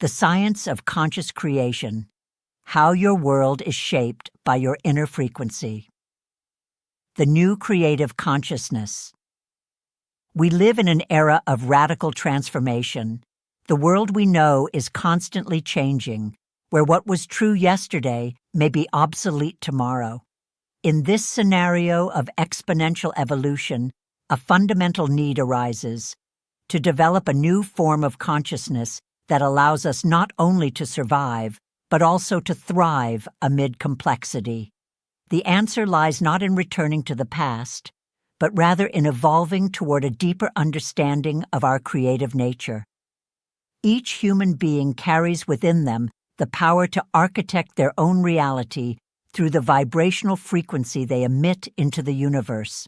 The science of conscious creation, how your world is shaped by your inner frequency. The new creative consciousness. We live in an era of radical transformation. The world we know is constantly changing, where what was true yesterday may be obsolete tomorrow. In this scenario of exponential evolution, a fundamental need arises to develop a new form of consciousness that allows us not only to survive, but also to thrive amid complexity. The answer lies not in returning to the past, but rather in evolving toward a deeper understanding of our creative nature. Each human being carries within them the power to architect their own reality through the vibrational frequency they emit into the universe.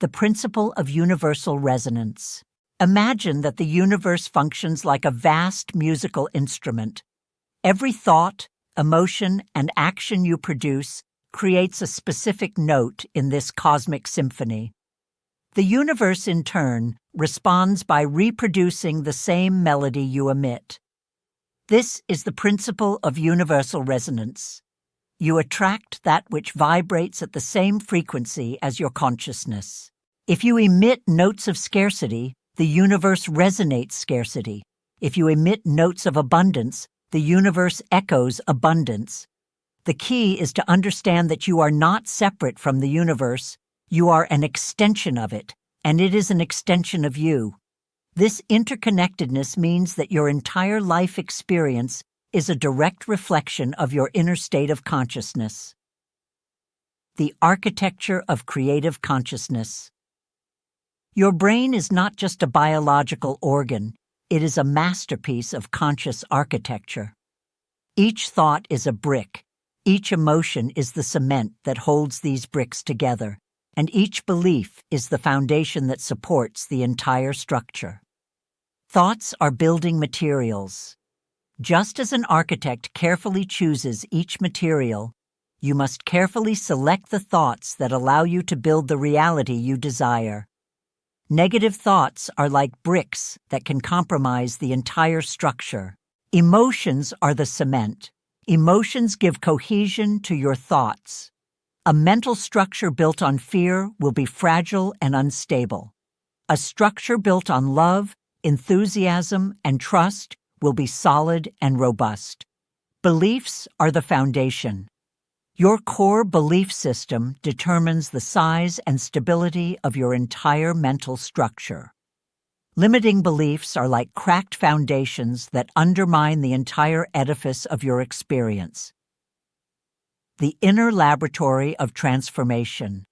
The principle of universal resonance. Imagine that the universe functions like a vast musical instrument. Every thought, emotion, and action you produce creates a specific note in this cosmic symphony. The universe, in turn, responds by reproducing the same melody you emit. This is the principle of universal resonance. You attract that which vibrates at the same frequency as your consciousness. If you emit notes of scarcity, the universe resonates scarcity. If you emit notes of abundance, the universe echoes abundance. The key is to understand that you are not separate from the universe. You are an extension of it, and it is an extension of you. This interconnectedness means that your entire life experience is a direct reflection of your inner state of consciousness. The architecture of creative consciousness. Your brain is not just a biological organ, it is a masterpiece of conscious architecture. Each thought is a brick, each emotion is the cement that holds these bricks together, and each belief is the foundation that supports the entire structure. Thoughts are building materials. Just as an architect carefully chooses each material, you must carefully select the thoughts that allow you to build the reality you desire. Negative thoughts are like bricks that can compromise the entire structure. Emotions are the cement. Emotions give cohesion to your thoughts. A mental structure built on fear will be fragile and unstable. A structure built on love, enthusiasm, and trust will be solid and robust. Beliefs are the foundation. Your core belief system determines the size and stability of your entire mental structure. Limiting beliefs are like cracked foundations that undermine the entire edifice of your experience. The inner laboratory of transformation.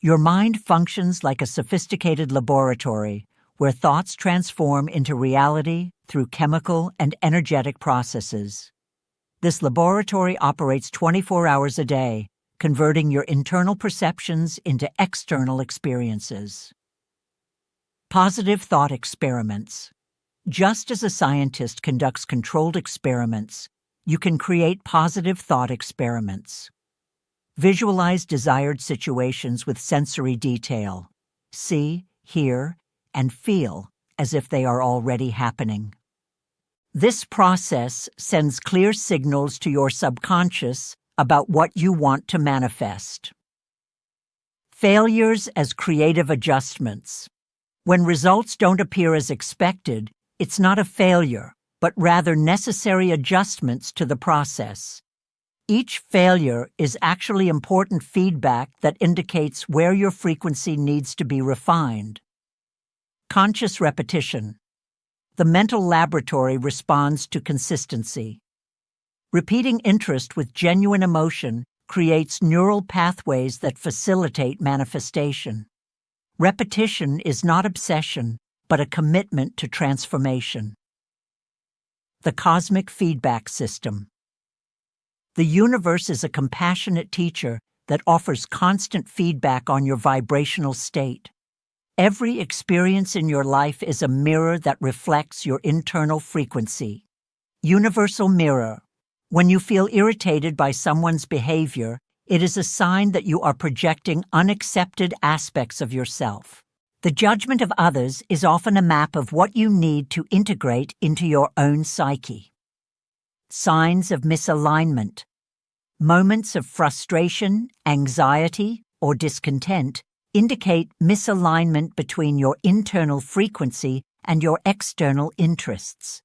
Your mind functions like a sophisticated laboratory where thoughts transform into reality through chemical and energetic processes. This laboratory operates 24 hours a day, converting your internal perceptions into external experiences. Positive thought experiments. Just as a scientist conducts controlled experiments, you can create positive thought experiments. Visualize desired situations with sensory detail. See, hear, and feel as if they are already happening. This process sends clear signals to your subconscious about what you want to manifest. Failures as creative adjustments. When results don't appear as expected, it's not a failure, but rather necessary adjustments to the process. Each failure is actually important feedback that indicates where your frequency needs to be refined. Conscious repetition. The mental laboratory responds to consistency. Repeating interest with genuine emotion creates neural pathways that facilitate manifestation. Repetition is not obsession, but a commitment to transformation. The cosmic feedback system. The universe is a compassionate teacher that offers constant feedback on your vibrational state. Every experience in your life is a mirror that reflects your internal frequency. Universal mirror. When you feel irritated by someone's behavior, it is a sign that you are projecting unaccepted aspects of yourself. The judgment of others is often a map of what you need to integrate into your own psyche. Signs of misalignment. Moments of frustration, anxiety, or discontent indicate misalignment between your internal frequency and your external interests.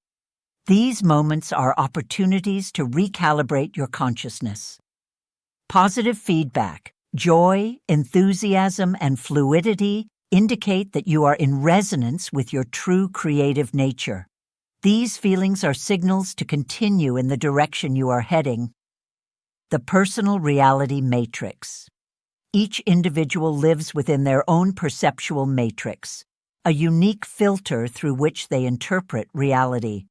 These moments are opportunities to recalibrate your consciousness. Positive feedback, joy, enthusiasm, and fluidity indicate that you are in resonance with your true creative nature. These feelings are signals to continue in the direction you are heading. The personal reality matrix. Each individual lives within their own perceptual matrix, a unique filter through which they interpret reality.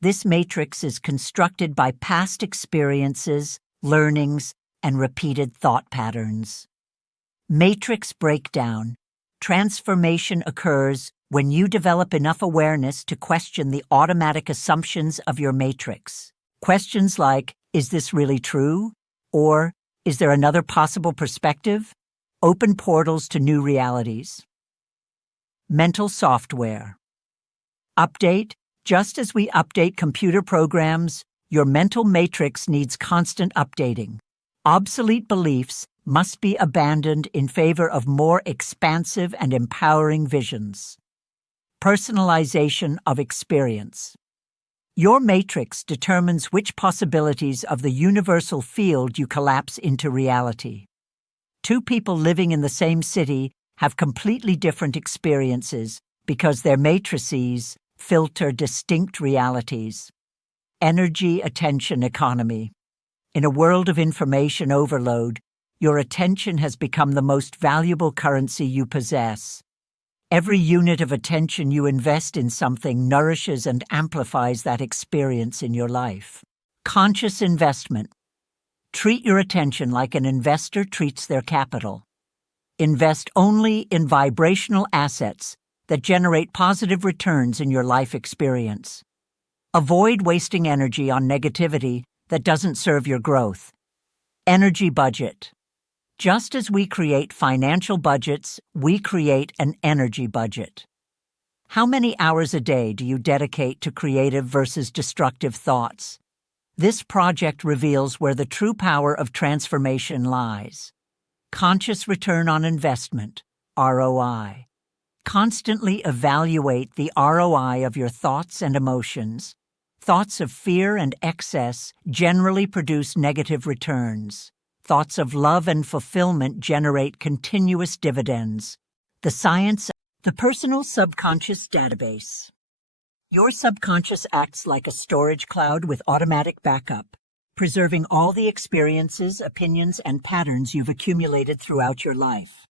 This matrix is constructed by past experiences, learnings, and repeated thought patterns. Matrix breakdown. Transformation occurs when you develop enough awareness to question the automatic assumptions of your matrix. Questions like, is this really true? Or, is there another possible perspective? Open portals to new realities. Mental software. Update. Just as we update computer programs, your mental matrix needs constant updating. Obsolete beliefs must be abandoned in favor of more expansive and empowering visions. Personalization of experience. Your matrix determines which possibilities of the universal field you collapse into reality. Two people living in the same city have completely different experiences because their matrices filter distinct realities. Energy attention economy. In a world of information overload, your attention has become the most valuable currency you possess. Every unit of attention you invest in something nourishes and amplifies that experience in your life. Conscious investment. Treat your attention like an investor treats their capital. Invest only in vibrational assets that generate positive returns in your life experience. Avoid wasting energy on negativity that doesn't serve your growth. Energy budget. Just as we create financial budgets, we create an energy budget. How many hours a day do you dedicate to creative versus destructive thoughts? This project reveals where the true power of transformation lies. Conscious return on investment, ROI. Constantly evaluate the ROI of your thoughts and emotions. Thoughts of fear and excess generally produce negative returns. Thoughts of love and fulfillment generate continuous dividends. The science, the personal subconscious database. Your subconscious acts like a storage cloud with automatic backup, preserving all the experiences, opinions, and patterns you've accumulated throughout your life.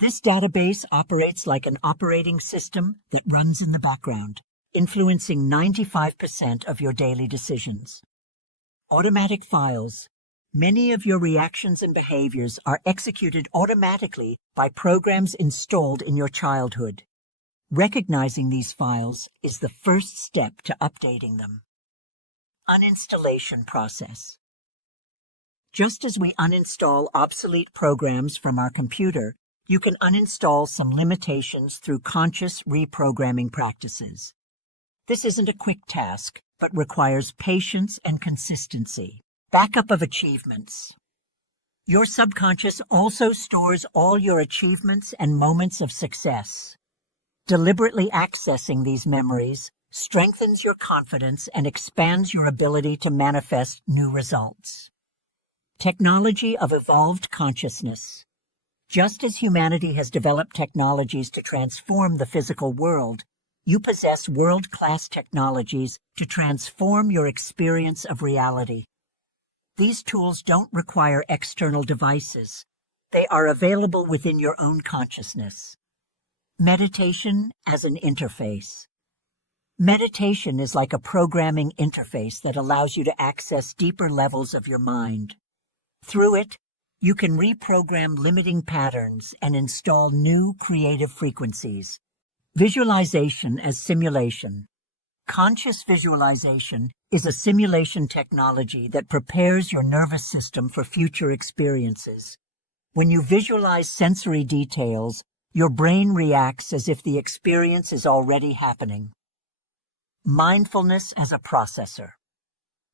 This database operates like an operating system that runs in the background, influencing 95% of your daily decisions. Automatic files. Many of your reactions and behaviors are executed automatically by programs installed in your childhood. Recognizing these files is the first step to updating them. Uninstallation process. Just as we uninstall obsolete programs from our computer, you can uninstall some limitations through conscious reprogramming practices. This isn't a quick task, but requires patience and consistency. Backup of achievements. Your subconscious also stores all your achievements and moments of success. Deliberately accessing these memories strengthens your confidence and expands your ability to manifest new results. Technology of evolved consciousness. Just as humanity has developed technologies to transform the physical world, you possess world-class technologies to transform your experience of reality. These tools don't require external devices. They are available within your own consciousness. Meditation as an interface. Meditation is like a programming interface that allows you to access deeper levels of your mind. Through it, you can reprogram limiting patterns and install new creative frequencies. Visualization as simulation. Conscious visualization is a simulation technology that prepares your nervous system for future experiences. When you visualize sensory details, Your brain reacts as if the experience is already happening. Mindfulness as a processor.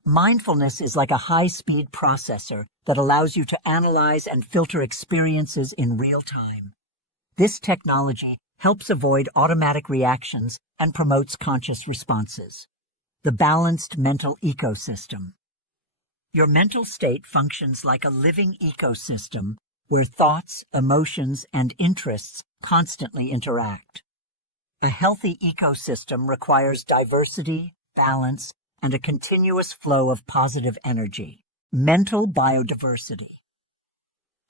Mindfulness is like a high-speed processor that allows you to analyze and filter experiences in real time. This technology helps avoid automatic reactions and promotes conscious responses. The balanced mental ecosystem. Your mental state functions like a living ecosystem where thoughts, emotions, and interests constantly interact. A healthy ecosystem requires diversity, balance, and a continuous flow of positive energy. Mental biodiversity.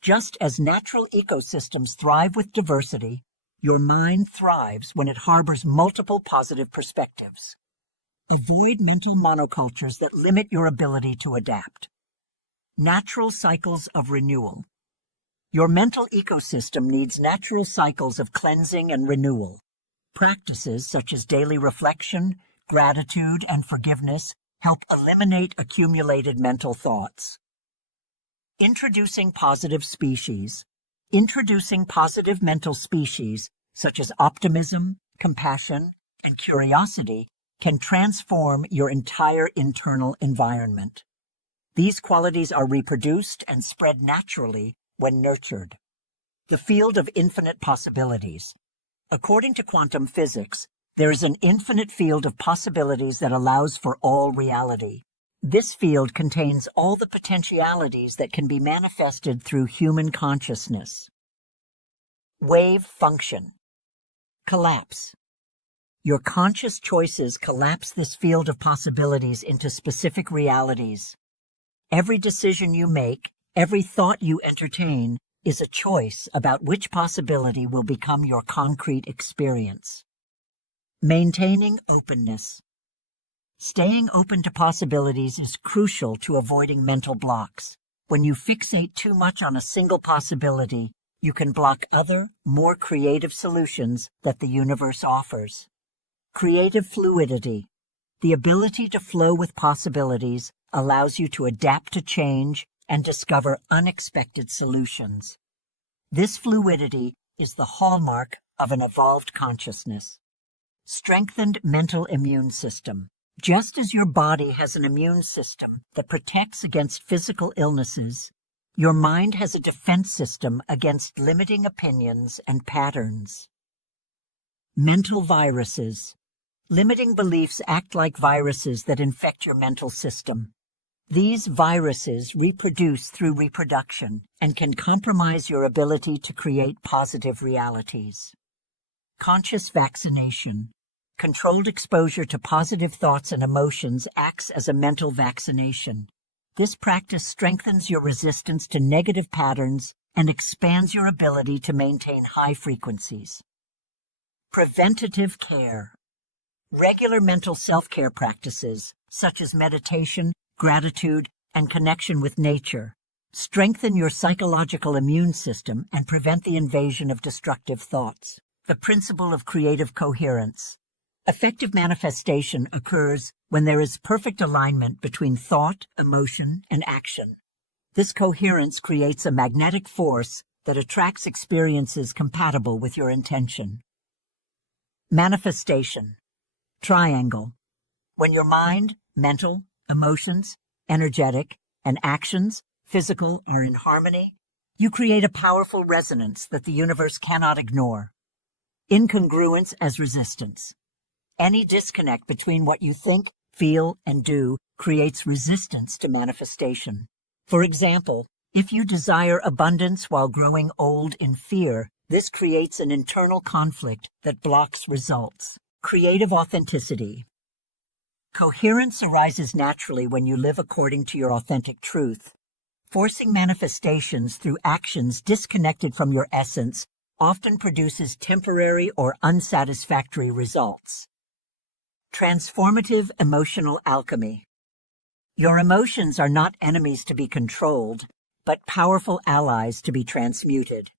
Just as natural ecosystems thrive with diversity, your mind thrives when it harbors multiple positive perspectives. Avoid mental monocultures that limit your ability to adapt. Natural cycles of renewal. Your mental ecosystem needs natural cycles of cleansing and renewal. Practices such as daily reflection, gratitude, and forgiveness help eliminate accumulated mental thoughts. Introducing positive species. Introducing positive mental species, such as optimism, compassion, and curiosity, can transform your entire internal environment. These qualities are reproduced and spread naturally when nurtured. The field of infinite possibilities. According to quantum physics, there is an infinite field of possibilities that allows for all reality. This field contains all the potentialities that can be manifested through human consciousness. Wave function. Collapse. Your conscious choices collapse this field of possibilities into specific realities. Every decision you make, every thought you entertain, is a choice about which possibility will become your concrete experience. Maintaining openness. Staying open to possibilities is crucial to avoiding mental blocks. When you fixate too much on a single possibility, you can block other, more creative solutions that the universe offers. Creative fluidity. The ability to flow with possibilities allows you to adapt to change and discover unexpected solutions. This fluidity is the hallmark of an evolved consciousness. Strengthened mental immune system. Just as your body has an immune system that protects against physical illnesses, your mind has a defense system against limiting opinions and patterns. Mental viruses. Limiting beliefs act like viruses that infect your mental system. These viruses reproduce through reproduction and can compromise your ability to create positive realities. Conscious vaccination. Controlled exposure to positive thoughts and emotions acts as a mental vaccination. This practice strengthens your resistance to negative patterns and expands your ability to maintain high frequencies. Preventative care. Regular mental self-care practices, such as meditation, gratitude, and connection with nature, strengthen your psychological immune system and prevent the invasion of destructive thoughts. The principle of creative coherence. Effective manifestation occurs when there is perfect alignment between thought, emotion, and action. This coherence creates a magnetic force that attracts experiences compatible with your intention. Manifestation. Triangle. When your mind, mental, emotions, energetic, and actions, physical, are in harmony, you create a powerful resonance that the universe cannot ignore. Incongruence as resistance. Any disconnect between what you think, feel, and do creates resistance to manifestation. For example, if you desire abundance while growing old in fear, this creates an internal conflict that blocks results. Creative authenticity. Coherence arises naturally when you live according to your authentic truth. Forcing manifestations through actions disconnected from your essence often produces temporary or unsatisfactory results. Transformative emotional alchemy. Your emotions are not enemies to be controlled, but powerful allies to be transmuted.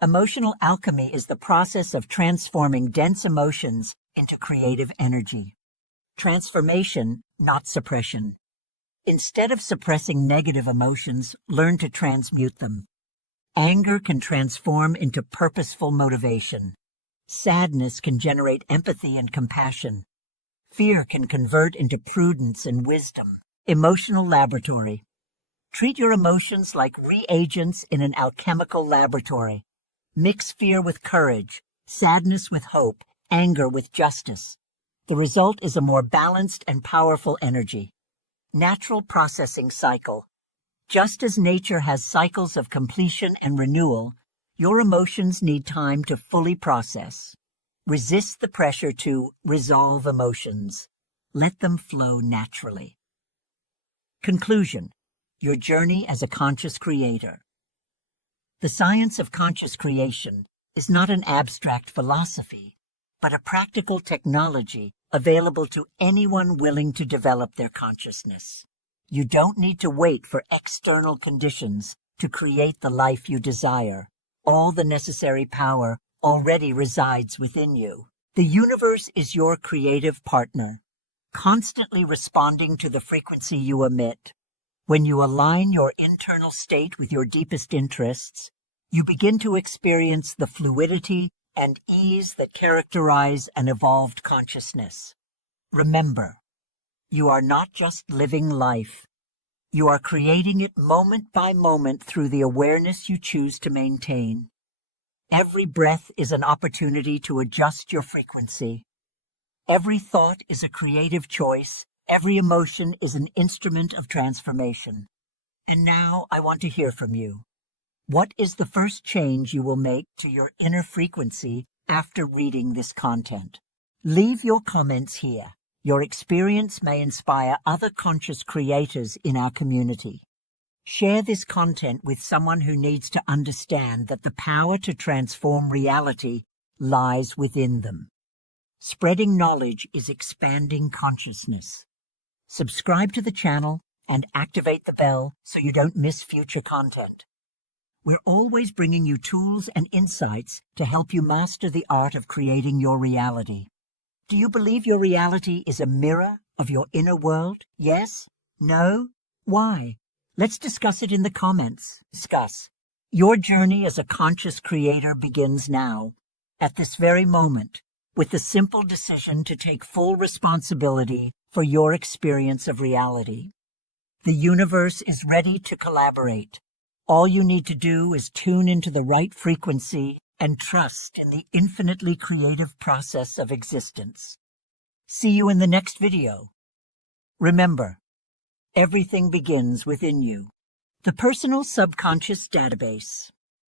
Emotional alchemy is the process of transforming dense emotions into creative energy. Transformation, not suppression. Instead of suppressing negative emotions, learn to transmute them. Anger can transform into purposeful motivation. Sadness can generate empathy and compassion. Fear can convert into prudence and wisdom. Emotional laboratory. Treat your emotions like reagents in an alchemical laboratory. Mix fear with courage, sadness with hope, anger with justice. The result is a more balanced and powerful energy. Natural processing cycle. Just as nature has cycles of completion and renewal, your emotions need time to fully process. Resist the pressure to resolve emotions. Let them flow naturally. Conclusion. Your journey as a conscious creator. The science of conscious creation is not an abstract philosophy, but a practical technology available to anyone willing to develop their consciousness. You don't need to wait for external conditions to create the life you desire. All the necessary power already resides within you. The universe is your creative partner, constantly responding to the frequency you emit. When you align your internal state with your deepest interests, you begin to experience the fluidity and ease that characterize an evolved consciousness. Remember, you are not just living life. You are creating it moment by moment through the awareness you choose to maintain. Every breath is an opportunity to adjust your frequency. Every thought is a creative choice. Every emotion is an instrument of transformation. And now I want to hear from you. What is the first change you will make to your inner frequency after reading this content? Leave your comments here. Your experience may inspire other conscious creators in our community. Share this content with someone who needs to understand that the power to transform reality lies within them. Spreading knowledge is expanding consciousness. Subscribe to the channel and activate the bell so you don't miss future content. We're always bringing you tools and insights to help you master the art of creating your reality. Do you believe your reality is a mirror of your inner world? Yes? No? Why? Let's discuss it in the comments. Discuss. Your journey as a conscious creator begins now, at this very moment, with the simple decision to take full responsibility for your experience of reality. The universe is ready to collaborate. All you need to do is tune into the right frequency and trust in the infinitely creative process of existence. See you in the next video. Remember, everything begins within you. The Personal Subconscious Database.